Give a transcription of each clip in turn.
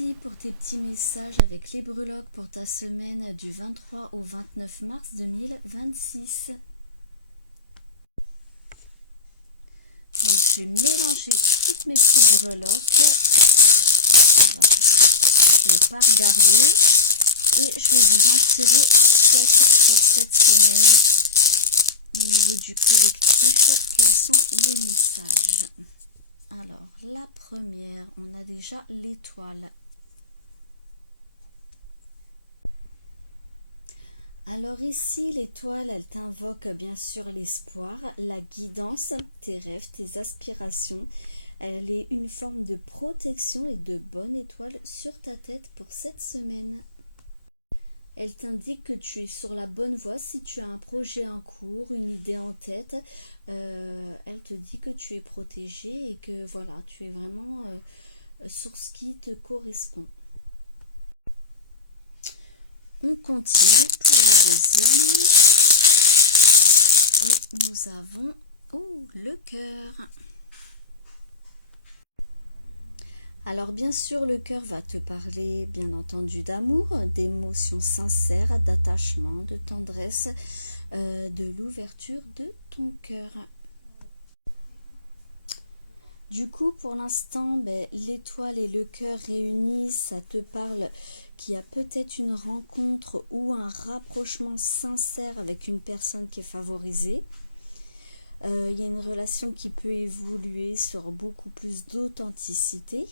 parti pour tes petits messages avec les breloques pour ta semaine du 23 au 29 mars 2026. Je vais mélanger toutes mes petites breloques. Je ne vais pas regarder et je vais du message. Alors, la première, on a déjà l'étoile. Alors ici, l'étoile, elle t'invoque bien sûr l'espoir, la guidance, tes rêves, tes aspirations. Elle est une forme de protection et de bonne étoile sur ta tête pour cette semaine. Elle t'indique que tu es sur la bonne voie si tu as un projet en cours, une idée en tête. Elle te dit que tu es protégé et que voilà, tu es vraiment sur ce qui te correspond. On continue pour la deuxième. Nous avons le cœur. Alors bien sûr, le cœur va te parler bien entendu d'amour, d'émotions sincères, d'attachement, de tendresse, de l'ouverture de ton cœur. Du coup, pour l'instant, l'étoile et le cœur réunis, ça te parle qu'il y a peut-être une rencontre ou un rapprochement sincère avec une personne qui est favorisée. Il y a une relation qui peut évoluer sur beaucoup plus d'authenticité.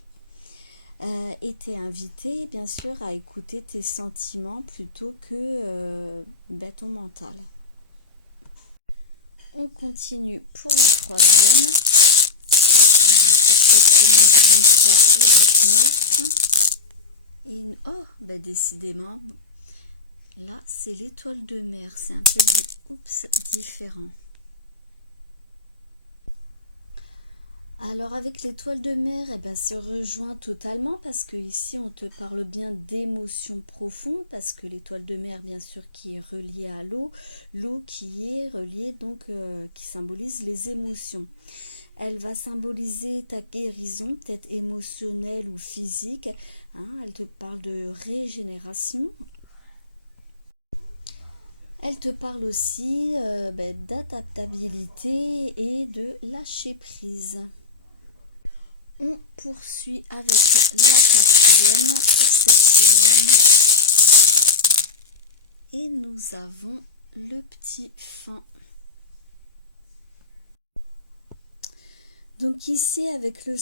Et t'es invité, bien sûr, à écouter tes sentiments plutôt que ton mental. On continue pour la troisième. Décidément, là c'est l'étoile de mer, c'est un peu différent. Alors avec l'étoile de mer, se rejoint totalement parce que ici on te parle bien d'émotions profondes, parce que l'étoile de mer bien sûr qui est reliée à l'eau, l'eau qui est reliée donc qui symbolise les émotions. Elle va symboliser ta guérison, peut-être émotionnelle ou physique. Elle te parle de régénération. Elle te parle aussi d'adaptabilité et de lâcher prise. On poursuit avec la quatrième. Et nous avons le petit faon. Donc ici, avec le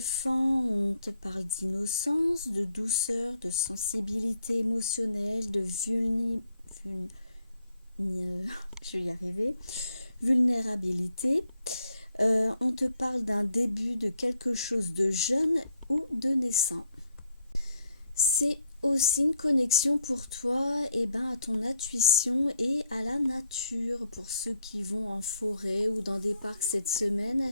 faon, on te parle d'innocence, de douceur, de sensibilité émotionnelle, de vulnérabilité. On te parle d'un début de quelque chose de jeune ou de naissant. C'est aussi une connexion pour toi à ton intuition et à la nature. Pour ceux qui vont en forêt ou dans des parcs cette semaine,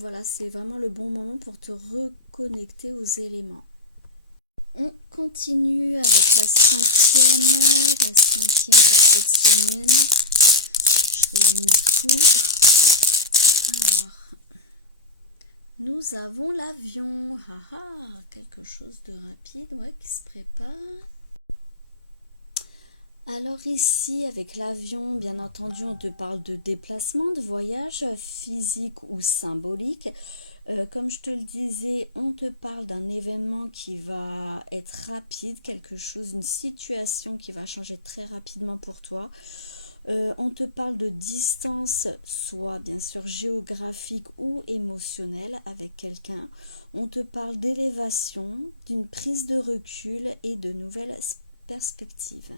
voilà, c'est vraiment le bon moment pour te reconnecter aux éléments. On continue avec la cinquième. Nous avons l'avion. Quelque chose de rapide qui se prépare. Alors ici, avec l'avion, bien entendu, on te parle de déplacement, de voyage physique ou symbolique. Comme je te le disais, on te parle d'un événement qui va être rapide, quelque chose, une situation qui va changer très rapidement pour toi. On te parle de distance, soit bien sûr géographique ou émotionnelle avec quelqu'un. On te parle d'élévation, d'une prise de recul et de nouvelles perspectives.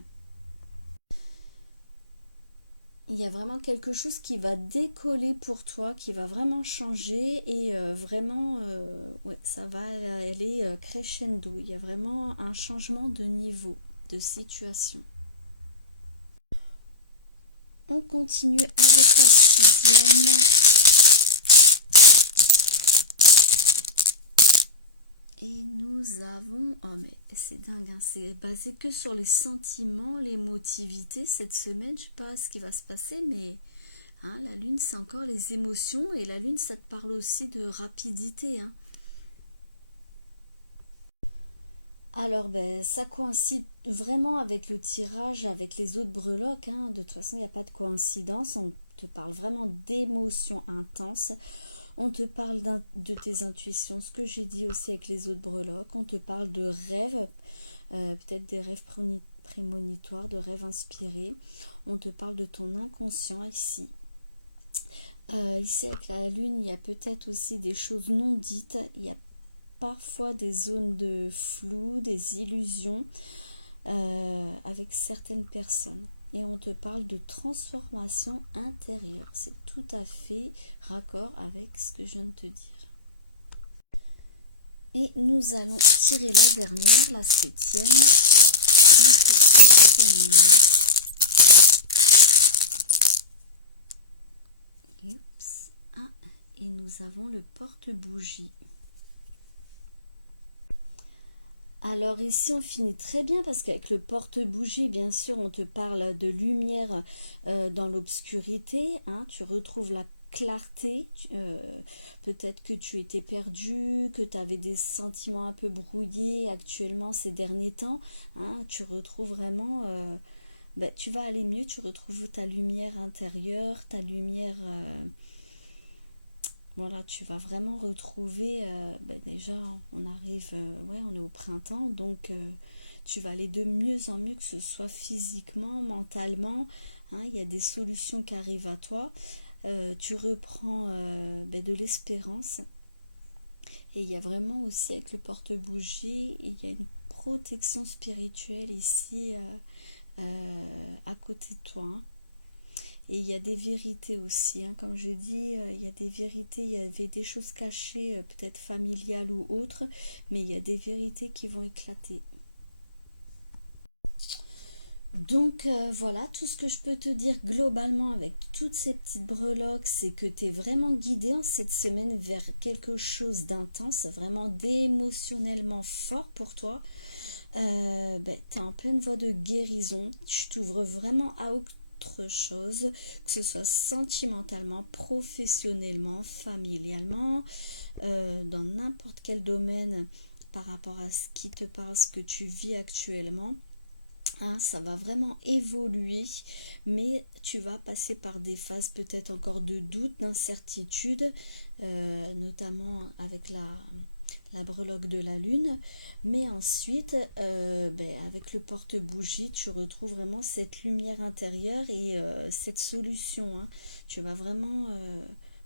Il y a vraiment quelque chose qui va décoller pour toi, qui va vraiment changer et ça va aller crescendo. Il y a vraiment un changement de niveau, de situation. On continue. Et nous avons... c'est dingue, c'est basé que sur les sentiments, l'émotivité cette semaine. Je ne sais pas ce qui va se passer, mais la lune, c'est encore les émotions. Et la lune, ça te parle aussi de rapidité. Alors, ben, ça coïncide vraiment avec le tirage, avec les autres breloques, hein. De toute façon, il n'y a pas de coïncidence. On te parle vraiment d'émotions intenses. On te parle de tes intuitions, ce que j'ai dit aussi avec les autres breloques. On te parle de rêves, peut-être des rêves prémonitoires, de rêves inspirés. On te parle de ton inconscient ici. Ici avec la lune, il y a peut-être aussi des choses non dites. Il y a parfois des zones de flou, des illusions avec certaines personnes. Et on te parle de transformation intérieure. C'est tout à fait raccord avec ce que je viens de te dire. Et nous allons tirer la dernière, la 7e. Et nous avons le porte-bougie. Alors ici on finit très bien parce qu'avec le porte-bougie, bien sûr, on te parle de lumière dans l'obscurité, hein, tu retrouves la clarté, peut-être que tu étais perdu, que tu avais des sentiments un peu brouillés actuellement ces derniers temps, hein, tu retrouves vraiment, ben, tu vas aller mieux, tu retrouves ta lumière intérieure, ta lumière... voilà, tu vas vraiment retrouver, ben déjà on arrive, ouais, on est au printemps, donc tu vas aller de mieux en mieux, que ce soit physiquement, mentalement, hein, il y a des solutions qui arrivent à toi, tu reprends ben, de l'espérance, et il y a vraiment aussi avec le porte-bougie, il y a une protection spirituelle ici à côté de toi, hein. Et il y a des vérités aussi, hein. Comme je dis, il y a des vérités, il y avait des choses cachées, peut-être familiales ou autres, mais il y a des vérités qui vont éclater. Donc voilà, tout ce que je peux te dire globalement avec toutes ces petites breloques, c'est que tu es vraiment guidé en cette semaine vers quelque chose d'intense, vraiment d'émotionnellement fort pour toi. Ben, tu es en pleine voie de guérison, tu t'ouvres vraiment à autre chose, que ce soit sentimentalement, professionnellement, familialement, dans n'importe quel domaine par rapport à ce qui te parle, ce que tu vis actuellement. Hein, ça va vraiment évoluer, mais tu vas passer par des phases peut-être encore de doute, d'incertitude, notamment avec la breloque de la lune, mais ensuite ben, avec le porte-bougie tu retrouves vraiment cette lumière intérieure et cette solution, hein. Tu vas vraiment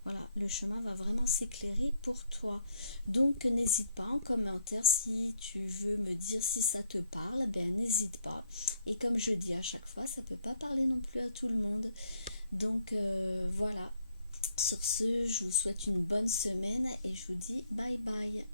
voilà, le chemin va vraiment s'éclairer pour toi. Donc n'hésite pas en commentaire si tu veux me dire si ça te parle, ben n'hésite pas. Et comme je dis à chaque fois, ça ne peut pas parler non plus à tout le monde. Donc voilà. Sur ce, je vous souhaite une bonne semaine et je vous dis bye bye.